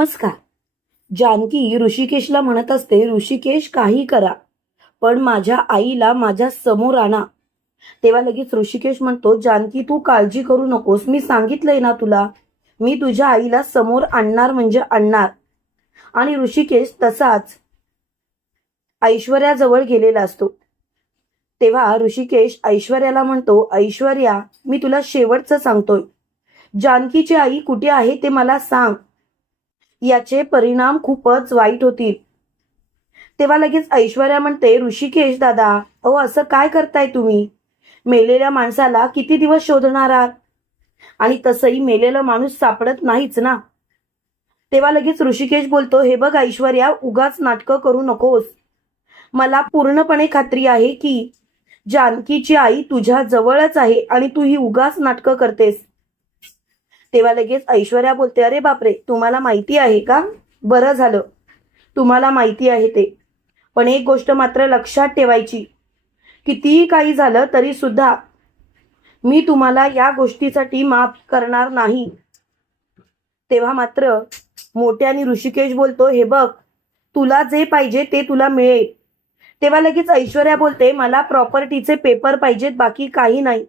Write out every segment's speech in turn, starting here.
नमस्कार. जानकी ऋषिकेशला म्हणत असते ऋषिकेश काही करा पण माझ्या आईला माझ्यासमोर आणा. तेव्हा लगेच ऋषिकेश म्हणतो जानकी तू काळजी करू नकोस. मी सांगितलंय ना तुला मी तुझ्या आईला समोर आणणार म्हणजे आणणार. आणि ऋषिकेश तसाच ऐश्वर्याजवळ गेलेला असतो. तेव्हा ऋषिकेश ऐश्वर्याला म्हणतो ऐश्वर्या मी तुला शेवटचं सांगतोय. जानकीची आई कुठे आहे ते मला सांग. याचे परिणाम खूपच वाईट होतील. तेव्हा लगेच ऐश्वर्या म्हणते ऋषिकेश दादा अहो असं काय करताय तुम्ही? मेलेल्या माणसाला किती दिवस शोधणार आहात? आणि तसंही मेलेला माणूस सापडत नाहीच ना? तेव्हा लगेच ऋषिकेश बोलतो हे बघ ऐश्वर्या उगाच नाटकं करू नकोस. मला पूर्णपणे खात्री आहे की जानकीची आई तुझ्या जवळच आहे आणि तू ही उगाच नाटकं करतेस. तेव्हा लगेच ऐश्वर्या बोलते अरे बापरे तुम्हाला माहिती आहे का? बरं झालं. तुम्हाला माहिती आहे ते. पण एक गोष्ट मात्र लक्षात ठेवायची. कितीही काही झालं तरी सुद्धा मी तुम्हाला या गोष्टीसाठी माफ करणार नाही. तेव्हा मात्र मोठ्याने ऋषिकेश बोलतो हे बघ तुला जे पाहिजे ते तुला मिळेल. तेव्हा लगेच ऐश्वर्या बोलते मला प्रॉपर्टीचे पेपर पाहिजेत बाकी काही नाही.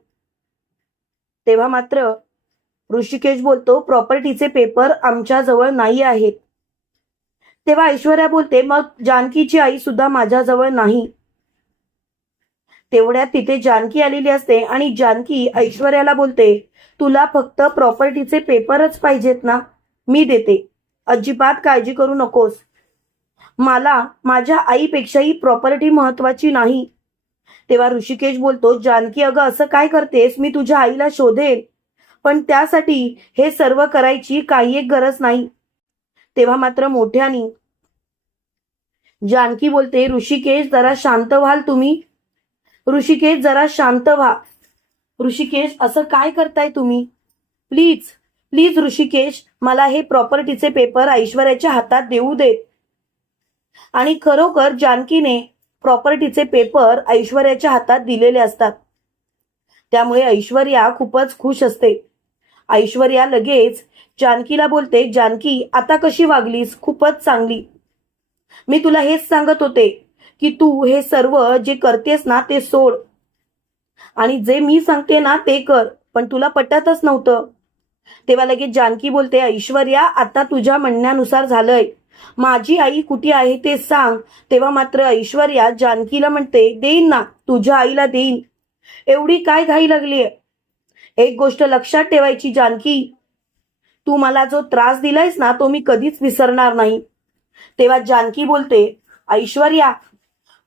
तेव्हा मात्र ऋषिकेश बोलतो प्रॉपर्टीचे पेपर आमच्याजवळ नाही आहेत. तेव्हा ऐश्वर्या बोलते मग जानकीची आई सुद्धा माझ्याजवळ नाही. तेवढ्यात तिथे जानकी आलेली असते आणि जानकी ऐश्वर्याला बोलते तुला फक्त प्रॉपर्टीचे पेपरच पाहिजेत ना? मी देते. अजिबात काळजी करू नकोस. मला माझ्या आईपेक्षाही प्रॉपर्टी महत्वाची नाही. तेव्हा ऋषिकेश बोलतो जानकी अगं असं काय करतेस? मी तुझ्या आईला शोधेल पण त्यासाठी हे सर्व करायची काही एक गरज नाही. तेव्हा मात्र मोठ्यानी जानकी बोलते ऋषिकेश जरा शांत व्हाल तुम्ही. ऋषिकेश जरा शांत व्हा. ऋषिकेश असं काय करताय तुम्ही? प्लीज प्लीज ऋषिकेश मला हे प्रॉपर्टीचे पेपर ऐश्वर्याच्या हातात देऊ देत. आणि खरोखर जानकीने प्रॉपर्टीचे पेपर ऐश्वर्याच्या हातात दिलेले असतात. त्यामुळे ऐश्वर्या खूपच खुश असते. ऐश्वर्या लगेच जानकीला बोलते जानकी आता कशी वागलीस? खूपच चांगली. मी तुला हेच सांगत होते की तू हे सर्व जे करतेस ना ते सोड. आणि जे मी सांगते ना ते कर. पण तुला पटतच नव्हतं. तेव्हा लगेच जानकी बोलते ऐश्वर्या आता तुझ्या म्हणण्यानुसार झालंय. माझी आई कुठे आहे ते सांग. तेव्हा मात्र ऐश्वर्या जानकीला म्हणते देईन ना तुझ्या आईला देईन. एवढी काय घाई लागलीय? एक गोष्ट लक्षात ठेवायची जानकी. तू मला जो त्रास दिलायस ना तो मी कधीच विसरणार नाही. तेव्हा जानकी बोलते ऐश्वर्या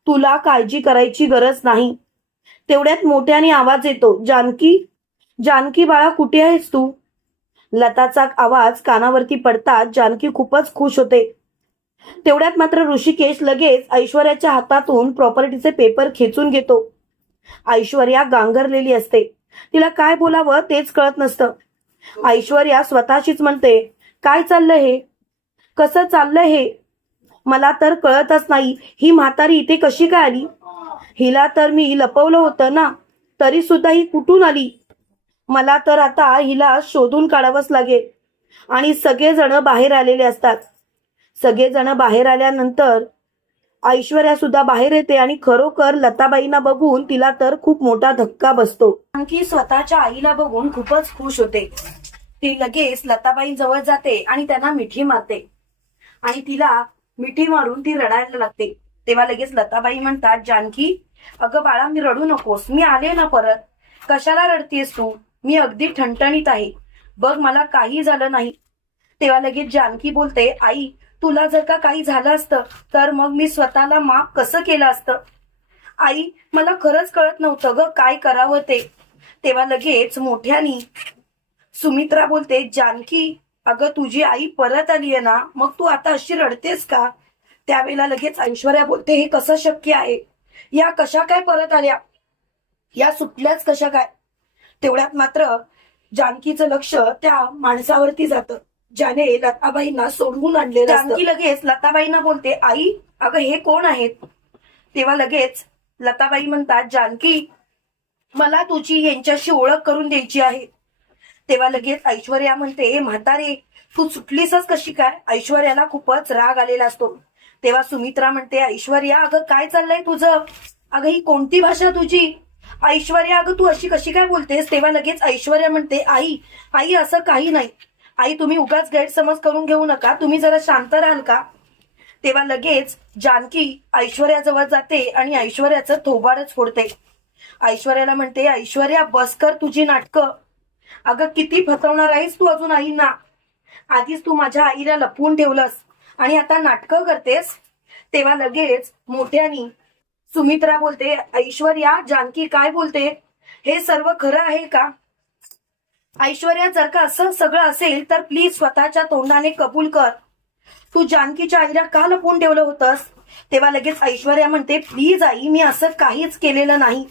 तुला काळजी करायची गरज नाही. तेवढ्यात मोठ्याने आवाज येतो जानकी जानकी बाळा कुठे आहेस तू? लताचा आवाज कानावरती पडताच जानकी खूपच खुश होते. तेवढ्यात मात्र ऋषिकेश लगेच ऐश्वर्याच्या हातातून प्रॉपर्टीचे पेपर खेचून घेतो. ऐश्वर्या गांगरलेली असते. तिला काय बोलावं तेच कळत नसतं. ऐश्वर्या स्वतःशीच म्हणते काय चाललंय हे? कसं चाललं हे? मला तर कळतच नाही. ही म्हातारी इथे कशी काय आली? हिला तर मी लपवलं होतं ना तरी सुद्धा ही कुठून आली? मला तर आता हिला शोधून काढावंच लागेल. आणि सगळेजण बाहेर आलेले असतात. सगळेजण बाहेर आल्यानंतर ऐश्वर्या सुद्धा बाहेर येते आणि खरोखर लताबाईंना बघून तिला तर खूप मोठा धक्का बसतो. आणखी स्वतःच्या आईला बघून खूपच खुश होते. ती लगेच लताबाईंजवळ जाते आणि त्यांना मिठी मारते. आणि तिला मिठी मारून ती रडायला लागते. तेव्हा लगेच लताबाई म्हणतात जानकी अगं बाळा मी रडू नकोस. मी आले ना परत. कशाला रडतेस तू? मी अगदी ठणठणीत आहे. बघ मला काही झालं नाही. तेव्हा लगेच जानकी बोलते आई तुला जर का काही झालं असतं तर मग मी स्वतःला माफ कसं केलं असतं? आई मला खरंच कळत नव्हतं ग काय करावं ते. तेव्हा लगेच मोठ्यानी सुमित्रा बोलते जानकी अगं तुझी आई परत आली आहे ना मग तू आता अशी रडतेस का? त्यावेळेला लगेच ऐश्वर्या बोलते हे कसं शक्य आहे? या कशा काय परत आल्या? या सुटल्याच कशा काय? तेवढ्यात मात्र जानकीचं लक्ष त्या माणसावरती जातं. ज्याने लताबाईंना सोडवून आणले जानकी लगेच लताबाईंना बोलते आई अगं हे कोण आहेत? तेव्हा लगेच लताबाई म्हणतात जानकी मला तुझी यांच्याशी ओळख करून द्यायची आहे. तेव्हा लगेच ऐश्वर्या म्हणते "ए म्हातारे तू सुटलीसच कशी काय? ऐश्वर्याला खूपच राग आलेला असतो. तेव्हा सुमित्रा म्हणते ऐश्वर्या अगं काय चाललंय तुझं? अगं ही कोणती भाषा तुझी? ऐश्वर्या अगं तू अशी कशी काय बोलतेस? तेव्हा लगेच ऐश्वर्या म्हणते आई आई असं काही नाही. आई तुम्ही उगाच गैरसमज करून घेऊ नका. तुम्ही जरा शांत राहाल का? तेव्हा लगेच जानकी ऐश्वर्याजवळ जाते आणि ऐश्वर्याचं थोबाडच फोडते. ऐश्वर्याला म्हणते ऐश्वर्या बस कर तुझी नाटकं. अगं किती फसवणार आहेस तू अजून आईंना? आधीच तू माझ्या आईला लपवून ठेवलंस आणि आता नाटकं करतेस? तेव्हा लगेच मोठ्यानी सुमित्रा बोलते ऐश्वर्या जानकी काय बोलते? हे सर्व खरं आहे का? ऐश्वर्या जर का असं सगळं असेल तर प्लीज स्वतःच्या तोंडाने कबूल कर. तू जानकीच्या आईला का लपवून ठेवलं होतंस? तेव्हा लगेच ऐश्वर्या म्हणते प्लीज आई मी असं काहीच केलेलं नाही.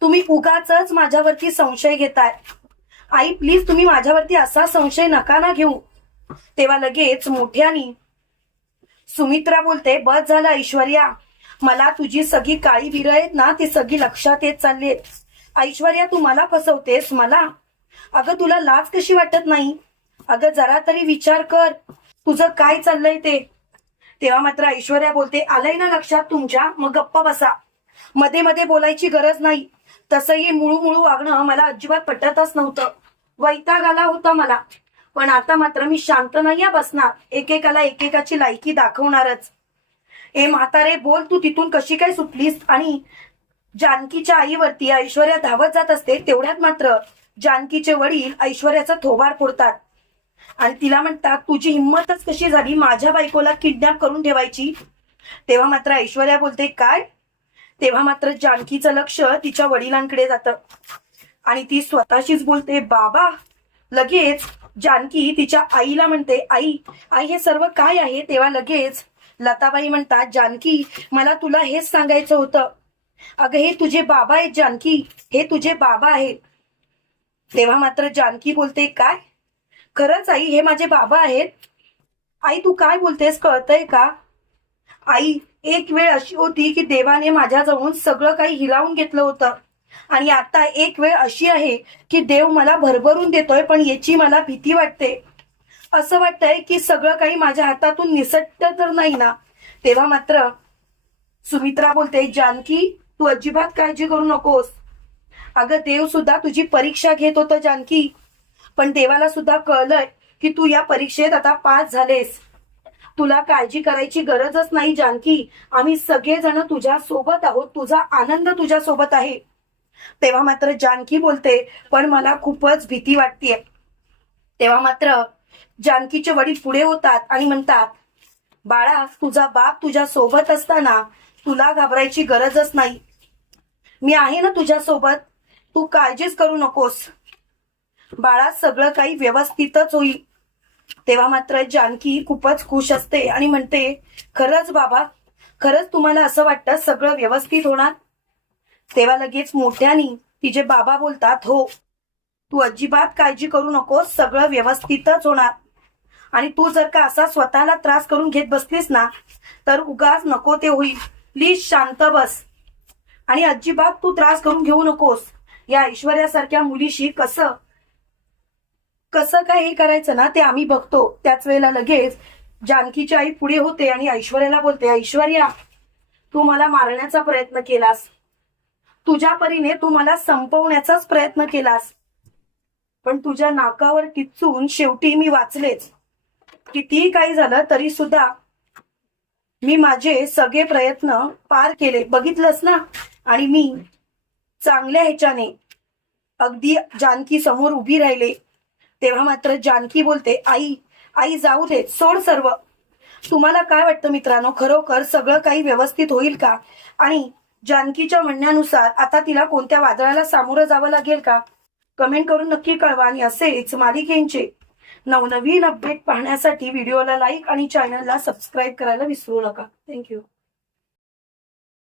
तुम्ही उगाच माझ्यावरती संशय घेताय. आई प्लीज तुम्ही माझ्यावरती असा संशय नका ना घेऊ. तेव्हा लगेच मोठ्यानी सुमित्रा बोलते बस झालं ऐश्वर्या. मला तुझी सगळी काळी विरं आहेत ना ती सगळी लक्षात येत चालली ऐश्वर्या तू मला फसवतेस मला अगं तुला लाज कशी वाटत नाही? अगं जरा तरी विचार कर. तुझं काय चाललंय ते? तेव्हा मात्र ऐश्वर्या बोलते आलंय ना लक्षात तुमच्या? मग गप्पा बसा. मध्ये मध्ये बोलायची गरज नाही. तसंही मुळू मुळू वागणं मला अजिबात पटतच नव्हतं. वैताग आला होता मला. पण आता मात्र मी शांत नाही आहे बसणार. एकेकाला एकेकाची लायकी दाखवणारच. ए म्हातारे बोल तू तिथून कशी काय सुटलीस? आणि जानकीच्या आईवरती ऐश्वर्या धावत जात असते तेवढ्यात मात्र. जानकीचे वडील ऐश्वर्याचा थोबार फोडतात. आणि तिला म्हणतात तुझी हिंमतच कशी झाली? माझ्या बायकोला किडनॅप करून ठेवायची. तेव्हा मात्र ऐश्वर्या बोलते काय? तेव्हा मात्र जानकीचं लक्ष तिच्या वडिलांकडे जातं. आणि ती स्वतःशीच बोलते बाबा लगेच. जानकी तिच्या आईला म्हणते आई आई हे सर्व काय आहे? तेव्हा लगेच लताबाई म्हणतात जानकी मला तुला हेच सांगायचं होतं. अगं हे तुझे बाबा आहेत जानकी. हे तुझे बाबा आहेत. तेव्हा मात्र जानकी बोलते काय? खरंच आई हे माझे बाबा आहेत. आई तू काय बोलतेस? कळतंय का? आई एक वेळ अशी होती की देवाने माझ्याजवळून सगळं काही हिलावून घेतलं होतं. आणि आता एक वेळ अशी आहे की देव मला भरभरून देतोय पण याची मला भीती वाटते. असं वाटतंय की सगळं काही माझ्या हातातून निसटत तर नाही ना? तेव्हा मात्र सुमित्रा बोलते जानकी तू अजिबात काळजी करू नकोस. अगं देव सुद्धा तुझी परीक्षा घेत होतं जानकी. पण देवाला सुद्धा कळलंय की तू या परीक्षेत आता पास झालेस. तुला काळजी करायची गरजच नाही जानकी. आम्ही सगळेजण तुझ्या सोबत आहोत. तुझा आनंद तुझ्या सोबत आहे. तेव्हा मात्र जानकी बोलते पण मला खूपच भीती वाटते तेव्हा मात्र जानकीचे वडील पुढे होतात आणि म्हणतात बाळा तुझा बाप तुझ्या सोबत असताना तुला घाबरायची गरजच नाही. मी आहे ना तुझ्या सोबत तू काळजीच करू नकोस. बाळा सगळं काही व्यवस्थितच होईल. तेव्हा मात्र जानकी खूपच खुश असते आणि म्हणते खरंच बाबा खरंच तुम्हाला असं वाटतं सगळं व्यवस्थित होणार? तेव्हा लगेच मोठ्यानी तिचे बाबा बोलतात हो तू अजिबात काळजी करू नकोस सगळं व्यवस्थितच होणार. आणि तू जर का असा स्वतःला त्रास करून घेत बसलीस ना तर उगाच नको ते होईल. प्लीज शांत बस. आणि अजिबात तू त्रास करून घेऊ नकोस. या ऐश्वर्यासारख्या मुलीशी कसं कसं काय हे करायचं ना ते आम्ही बघतो. त्याच वेळेला लगेच जानकीची आई पुढे होते आणि ऐश्वर्याला बोलते ऐश्वर्या तू मला मारण्याचा प्रयत्न केलास. तुझ्या परीने तू मला संपवण्याचाच प्रयत्न केलास. पण तुझ्या नाकावर टिचून शेवटी मी वाचलेच. कितीही काही झालं तरी सुद्धा मी माझे सगळे प्रयत्न पार केले. बघितलंस ना? आणि मी चांगल्या ह्याच्याने. अगदी जानकी समोर उभी राहिले. तेव्हा मात्र जानकी बोलते आई आई जाऊ दे सोड सर्व. तुम्हाला काय वाटतं मित्रांनो? खरोखर सगळं काही व्यवस्थित होईल का? आणि जानकीच्या म्हणण्यानुसार आता तिला कोणत्या वादळाला सामोरं जावं लागेल का? कमेंट करून नक्की कळवा आणि असेच मालिकेंचे नवनवीन अपडेट पाहण्यासाठी व्हिडिओला लाईक आणि चॅनलला सबस्क्राईब करायला विसरू नका. थँक्यू.